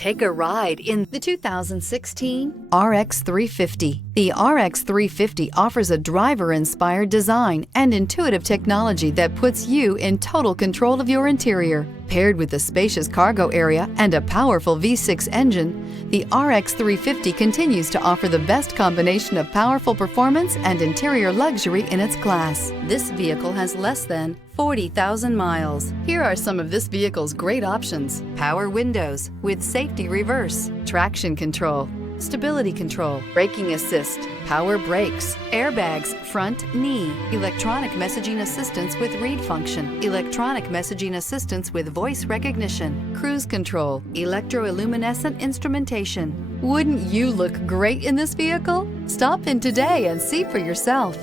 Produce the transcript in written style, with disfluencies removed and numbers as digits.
Take a ride in the 2016 RX 350. The RX 350 offers a driver-inspired design and intuitive technology that puts you in total control of your interior. Paired with a spacious cargo area and a powerful V6 engine, the RX 350 continues to offer the best combination of powerful performance and interior luxury in its class. This vehicle has less than 40,000 miles. Here are some of this vehicle's great options: power windows with safety reverse, traction control, stability control, braking assist, power brakes, airbags, front knee, electronic messaging assistance with read function, electronic messaging assistance with voice recognition, cruise control, electroluminescent instrumentation. Wouldn't you look great in this vehicle? Stop in today and see for yourself.